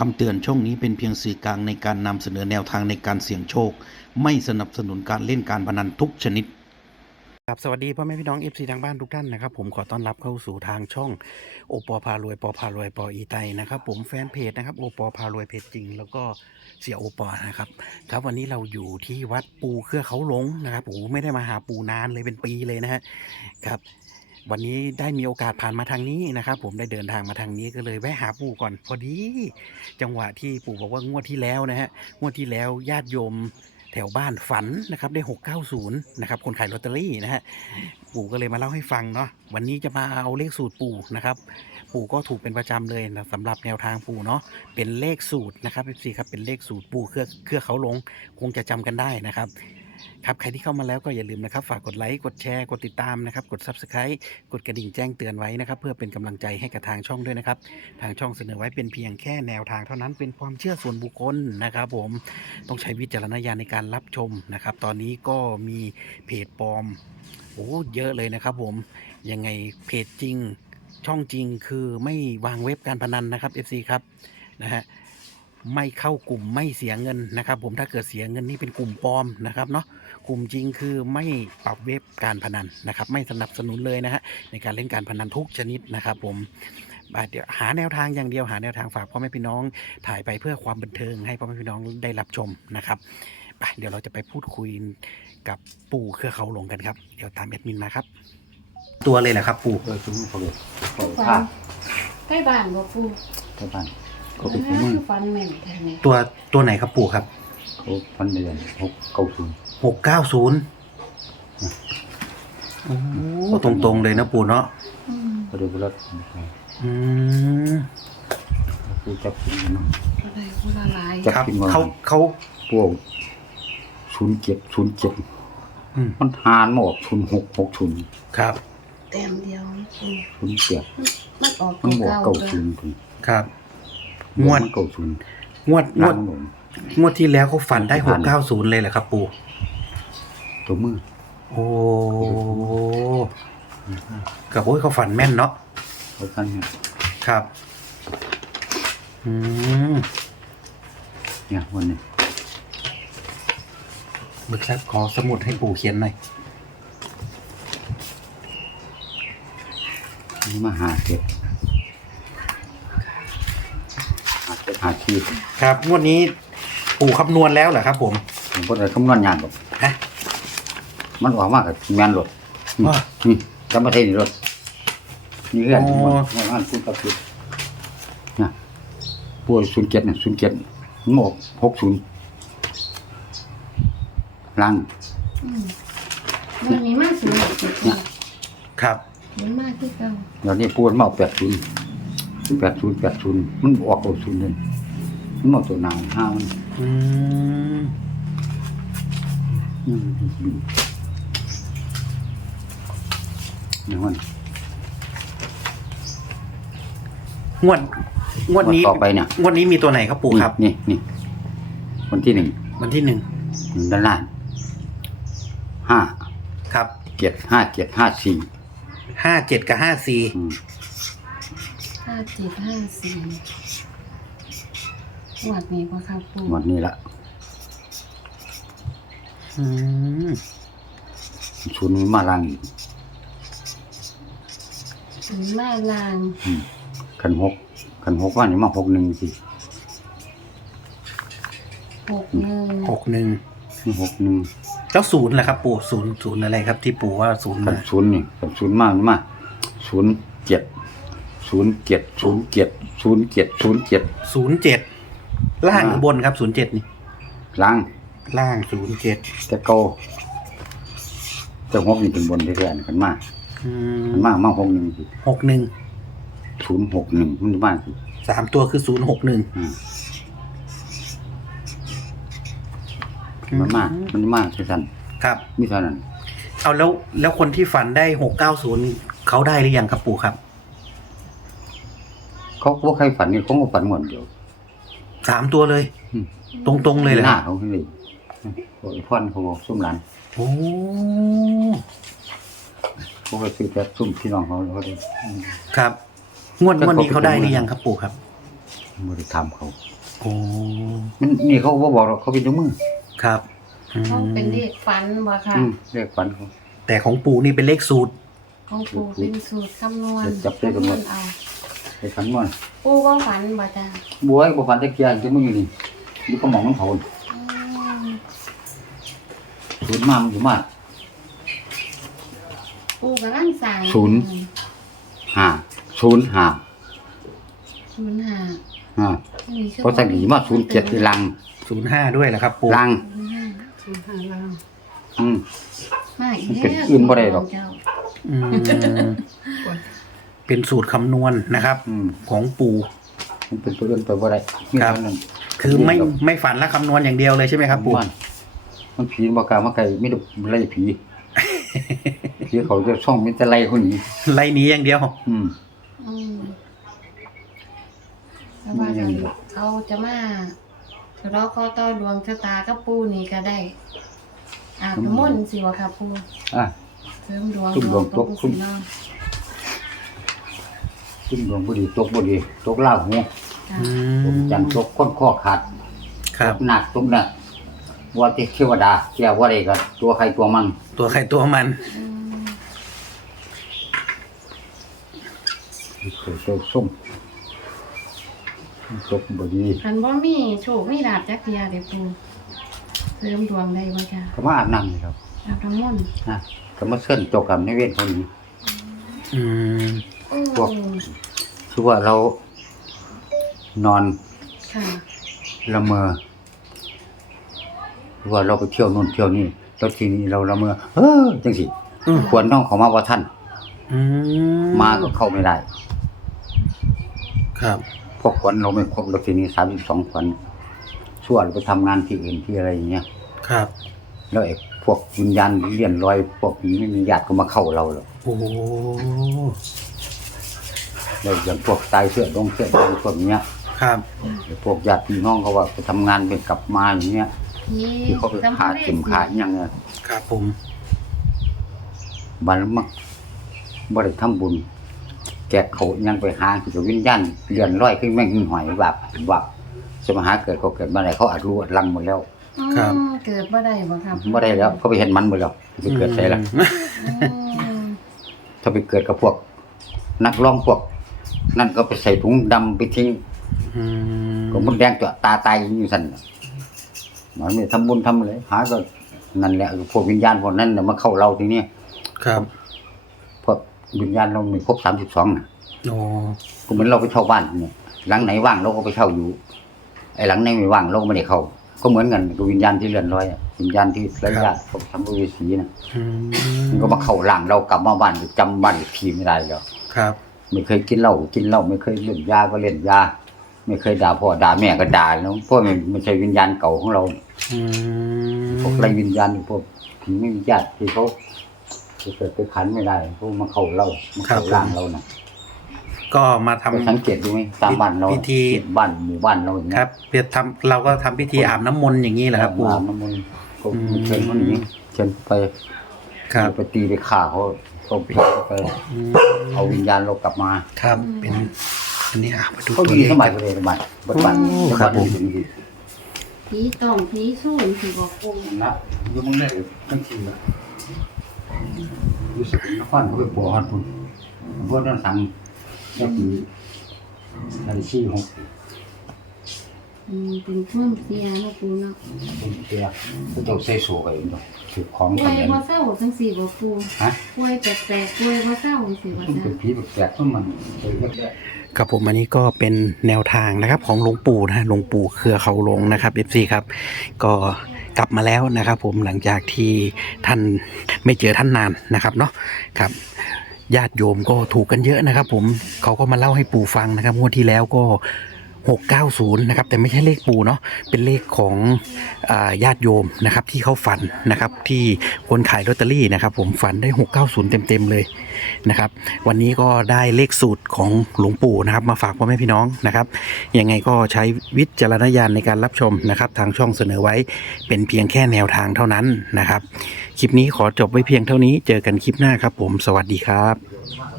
คำเตือนช่องนี้เป็นเพียงสื่อกลางในการนำเสนอแนวทางในการเสี่ยงโชค ไม่สนับสนุนการเล่นการพนันทุกชนิด ครับสวัสดีพ่อแม่พี่น้อง FC ทางบ้านทุกท่านนะครับ ผมขอต้อนรับเข้าสู่ทางช่องโอปอพารวยปอพารวยปออีไตนะครับ ผมแฟนเพจนะครับโอปอพารวยเพจจริง แล้วก็เสียโอปอนะครับ ครับวันนี้เราอยู่ที่วัดปูเครือเขาหลงนะครับโอ้โหไม่ได้มาหาปูนานเลยเป็นปีเลยนะฮะครับ วันนี้ได้มีโอกาสผ่านมาทางนี้นะครับ ผมได้เดินทางมาทางนี้ก็เลยแวะหาปู่ก่อน พอดี จังหวะที่ปู่บอกว่างวดที่แล้วนะฮะงวดที่แล้วญาติโยมแถวบ้านฝันนะครับได้ 690 นะครับ คนขายลอตเตอรี่นะฮะปู่ก็เลยมาเล่าให้ฟังเนาะวันนี้จะมาเอาเลขสูตรปู่นะครับ ปู่ก็ถูกเป็นประจำเลยนะสำหรับแนวทางปู่เนาะเป็นเลขสูตรนะครับพี่ครับเป็นเลขสูตรปู่เครือเครือเขาลงคงจะจำกันได้นะครับ ครับใครที่เข้ามาแล้วก็อย่าลืมนะครับ ฝากกดไลค์กดแชร์กดติดตามนะครับ กด Subscribe กดกระดิ่งแจ้งเตือนไว้นะครับ เพื่อเป็นกำลังใจให้กับทางช่องด้วยนะครับ ทางช่องเสนอไว้เป็นเพียงแค่แนวทางเท่านั้นเป็นความเชื่อส่วนบุคคลนะครับผมต้องใช้วิจารณญาณในการรับชมนะครับ ตอนนี้ก็มีเพจปลอมโอ้เยอะเลยนะครับ ผมยังไงเพจจริงช่องจริงคือไม่วางเว็บการพนันนะครับ FC ครับนะฮะ ไม่เข้ากลุ่มไม่เสียเงินนะครับ ผมถ้าเกิดเสียเงินนี่เป็นกลุ่มปลอมนะครับเนาะกลุ่มจริงคือไม่ปรับเว็บการพนันนะครับ ไม่สนับสนุนเลยนะฮะในการเล่นการพนันทุกชนิดนะครับ ผมอ่าเดี๋ยวหาแนวทางอย่างเดียวหาแนวทางฝากพ่อแม่พี่น้องถ่ายไปเพื่อความบันเทิงให้พ่อแม่พี่น้องได้รับชมนะครับไปเดี๋ยวเราจะไปพูดคุยกับปู่เครือเขาหลงกันครับเดี๋ยวตามแอดมินมาครับ ตัวเลยแหละครับ ปู่เออคุ้มเขาเลยเขาฟัผ้านใกล้บ้านบ่ปูเท่าบ้าน เขาเป็นคุ้มมือคือฟันแม่นแท้นี่ตัวตัวไหนครับปู่ครับเขาพันเดือนหกเก้าศูนย์หกเก้าศูนย์โอ้ตรง ๆ เลยนะปู่เนาะอืมเขาเดือดรถอืมคือจับกินมันก็ได้ผู้ละหลายจับครับกินมาเขาเขาพวกศูนย์เจ็ดศูนย์เจ็ดอืมมันหานมาออกศูนย์หกหกศูนย์ครับ แต้มเดียวปูศูนย์เจ็ดมันออกมันบวกเก่าเก้าๆศูนย์ถึงครับ งวด เก้าศูนย์งวดงล่าวดงหลงงวดที่แล้วเขาฝันได้หกเก้าศูนย์เลยเหรอครับ ปู่ ตัวมือโอ้กับโอ้ยเขาฝันแม่นเนาะเขาตั้งเนี่ยครับ อืมเนี่ยวันนี้บึกครับขอสมุดให้ปู่เขียนหน่อยนี่มาหาเก็บ หาเก็บหาที่ครับงวดนี้ปู่คำนวณแล้วเหรอครับผมผมก็เลยคำนวณยากหรอกฮะมันออกมากับแมนรถนี่ว่านี่จำมาเทนี่รถนี่เรื่องอ๋อ มันมันพูดกับพูดเนี่ยป่วยศูนย์เจ็ดเนี่ยศูนย์เจ็ดมันออกหกศูนย์ลังอืมวันนี้มาสูงสุดเนี่ยครับ มันมากที่เก่าเดี๋ยวนี้ปวดมาออกแปดศูนย์ แปดศูนย์แปดศูนย์มันออกหกศูนย์เลยมันออกตัวนางห้ามันอืมอืมเนี่ยมันงวดงวดนี้ต่อไปเนี่ยงวดนี้มีตัวไหนครับปู่ครับ นี่นี่วันที่หนึ่งวันที่หนึ่งด้านล่างห้าครับเจ็ดห้าเจ็ดห้าสี่ห้าเจ็ดกับห้าสี่อืมห้า เจ็ดห้าสี่หวัดนี้บ่ครับปูหมดนี้ละอืมศูนย์มันมาลังอีกถึงมาลางอืมขันหกขันหกว่านี่มาหกหนึ่งสิหกหนึ่งหกหนึ่งนี่หกหนึ่งแล้วศูนย์แหละครับ ปู่ศูนย์ศูนย์อะไรครับ ที่ปู่ว่าศูนย์ขัมานศูนย์นี่ขันศูนย์มากมาศูนย์เจ็ด ศูนย์เจ็ดศูนย์เจ็ดศูนย์เจ็ดศูนย์เจ็ดศูนย์เจ็ดล่างหรือบนครับศูนย์เจ็ดนี่ ล้างล่างศูนย์เจ็ดแต่เกาแต่หกนี่เป็นบนแท้ๆขันมากอืมขันมากมากหกหนึ่งสิหกหนึ่งศูนย์หกหนึ่งมันมากสิสามตัวคือศูนย์หกหนึ่งอืมมันมากมันมากใช่สันครับ มิเท่านั้น เอาแล้วแล้วคนที่ฝันได้หกเก้าศูนย์เขาได้หรือยังครับปู่ครับ เขาว่าใครฝันนี่เขาก็ฝันหมดเดียวสามตัวเลยอืมตรงๆเลยเหรอหคน้ารับเขาเลยโอ้ยพ่อนเขาบอกซุ่มหลานโอ้เขาก็ซื้อแต่ซุ่มพี่น้องเขาเขาเลยอืมครับ งวดงวดนี้เขาได้หรือยังครับ ปู่ครับบ่ได้ทำเขาโอ้มันนี่เขาบ่บอกหรอกเขาเป็นเจ้ามือครับอืมเขาเป็นเลขฝันบ่ค่ะอืมเรียกฝันเขาแต่ของปู่นี่เป็นเลขสูตรของปูเป็นสูตรคำนวณจับได้กันหมดคำนวณเอา ไปฝันม่วนปูว่าฝันบ่จ้าบัวไอ้บ่ฝันตะเกียงเจ้ามืออยู่นี่อยู่ก็หมองมันเขาอืมศูนย์มามันอยู่มากปูกำลังสั่งศูนย์ห้าศูนย์ห้าศูนย์ห้าอ่าเพราะสักดีมาศูนย์เจ็ดที่ลังศูนย์ห้าด้วยแหละครับปู่ลังศูนย์ห้าศูนย์ห้าล่างอืมมาอีกมันเป็นแล้วอื่นบ่ได้หรอกเจ้าอืม เป็นสูตรคำนวณนะครับ อืมของปู่ มันเป็นตัวเรื่องไปบ่ได้มีครับ เท่านั้นคือไม่ไม่ฝันและคำนวณอย่างเดียวเลยใช่ไหมครับปู่มันมันผีบ่กล้ามาไกลมีแต่ไล่ผี ผีเขาจะช่องมีแต่ไล่คนนี้ไล่หนีอย่างเดียว อืม อืมแล้วว่าอืม เขาจะมาเราก็ต่อดวงชะตากับปูนี่ก็ได้อาบน้ำมนต์สิวะค่ะปูอะ เสริมดวงซุ่มดวงตกซุ่ม เนาะ ขึ้นดวงบ่ดีตกบ่ดีตกลาวหูจ้ะอืตกมจันทร์ตกก้นข้อขาดครับ หนักตรงนั้นว่าที่เทวดาแก้ว่าได้ก็ตัวใครตัวมันตัวใครตัวมันอืมเคยตัวส้มตกบดีคันบ่มีโชคมีลาบจักเทียเด้ปูเสริมดวงได้บ่จ้ะก็มาอาบน้ำนี่ครับอาบน้ำมนต์นะก็มาเส้นจกกับในเวทคนนี้อืมโอ้ พวก คือว่าเรานอนค่ะ ละเมอหรือว่าเราไปเที่ยวนู่นเที่ยวนี่แล้วทีนี้เราละเมอเออจังสิอืม ควรต้องเขามาว่าท่าน อืมมาก็เข้าไม่ได้ครับ พวกขวัญเราไม่ครบแล้วทีนี้สามสิบสองขวัญส่วนไปทำงานที่อื่นที่อะไรอย่างเงี้ย ครับ แล้วไอ้พวกวิญญาณเลี่ยนลอยพวกนี้ไม่มีญาติก็มาเข้าเราหรอกโอ้ แล้วอย่างพวกตายเสื้อดงเสื้อแดงพวกเนี้ยครับไอ้พวกญาติพี่น้องเขาว่าไปทำงานเป็นกลับมาอย่างเงี้ยนี่ที่เขาไปขาเข็มขาอหย่างเงี้ยครับผมบันมักบ่ได้ทำบุญ แกะเขาอิหยังไปหาคือกับวิญญาณเลี่ยนลอยขึ้นแม่งขึ้นหอยแบบแบบจะมาหาเกิดเขาเกิดมาไหนเขาอาจรู้อัดลังหมดแล้วอืมเกิดบ่ได้บ่ครับไม่ได้แล้ว เขาไปเห็นมันหมดแล้วไปเกิดใส่ละอืมถ้าไปเกิดกับพวก นักร้องพวก นั่นก็ไปใส่ถุงดำไปทิ้งอืมก็มดแดงเจาะตาตายอยู่สั่นน่ะมันไม่ทำบุญทำเลยหาก็นั่นแหละพวกวิญญาณพวกนั้นน่ะมาเข้าเราทีนี้ครับพวกวิญญาณเราไม่ครบสามสิบสองน่ะ โอ้ก็เหมือนเราไปเช่าบ้านเนี่ยหลังไหนว่างเราก็ไปเช่าอยู่ ไอ้หลังไหนไม่ว่างเราก็ไม่ได้เข้า ก็เหมือนกันกับวิญญาณที่เลื่อนลอยอะวิญญาณที่ไร้ญาติพวกทำบุญสีน่ะอืมันก็มาเข้าหลังเรากลับมาบ้านจำบ้านอีกทีไม่ได้แล้วครับ ไม่เคยกินเหล้ากินเหล้าไม่เคยเล่นยาก็เล่นยา ไม่เคยด่าพ่อด่าแม่ก็ด่าแล้วเพราะมันไม่ใช่วิญญาณเก่าของเราอืมพวกไรวิญญาณพวกผีไม่มีญาติที่เขาที่เกิดไปขันไม่ได้พวกมาเข้าเรามาเข้าร่างเราน่ะก็มาทำไปสังเกตดูไหมตามบ้านเราพิธี บ้านหมู่บ้านเราอย่างคเงี้ยรับเพื่อทำเราก็ทำพิธีอาบน้ำมนต์อย่างนี้แหละครับปู่ อาบน้ำมนต์ก็อืม เชิญคนนี้เชิญไปครับ ไปตีไปฆ่าเขา ก็ไปอืมเอาวิญญาณเรากลับมาครับเป็นอันนี้อะมาดูเขาตัวดีเลข สมัยประเดี๋ยวบัดบัดบัดโอ้ครับผมบัดบัดผีต้องผีสู้สิบอกปูนะอยังมึงได้ทั้งทีละรู้สึกนครเขาไปปัวฮอดพุ่นพวกนั้นสั่งก็คือไอ้ชี้หก อืมเป็นเพิ่มเสียเนาะปูเนาะเป็นเตียก็ต้องใส่สูไปเนาะถือของป่วทำยอย่างบ่เศร้าจังสี่บ่ปูฮะป่วยแปลกๆป่วยบ่เศร้าจังสี่บ่มันจ้ะเป็นผีแปลกๆของมันเคยเรียกได้ ครับผมอันนี้ก็เป็นแนวทางนะครับของหลวงปู่นะฮะหลวงปู่เครือเขาหลงนะครับ FC ครับก็กลับมาแล้วนะครับผมหลังจากที่ท่านไม่เจอท่านนานนะครับเนาะครับญาติโยมก็ถูกกันเยอะนะครับ ผมเขาก็มาเล่าให้ปู่ฟังนะครับงวดที่แล้วก็ 690 นะครับ แต่ไม่ใช่เลขปูเนาะเป็นเลขของอาญาติโยมนะครับ ที่เขาฝันนะครับ ที่คนขายลอตเตอรี่นะครับ ผมฝันได้ 690 เต็มๆเลยนะครับ วันนี้ก็ได้เลขสูตรของหลวงปู่นะครับ มาฝากพ่อแม่พี่น้องนะครับยังไงก็ใช้วิจารณญาณในการรับชมนะครับ ทางช่องเสนอไว้เป็นเพียงแค่แนวทางเท่านั้นนะครับ คลิปนี้ขอจบไว้เพียงเท่านี้เจอกันคลิปหน้าครับ ผมสวัสดีครับ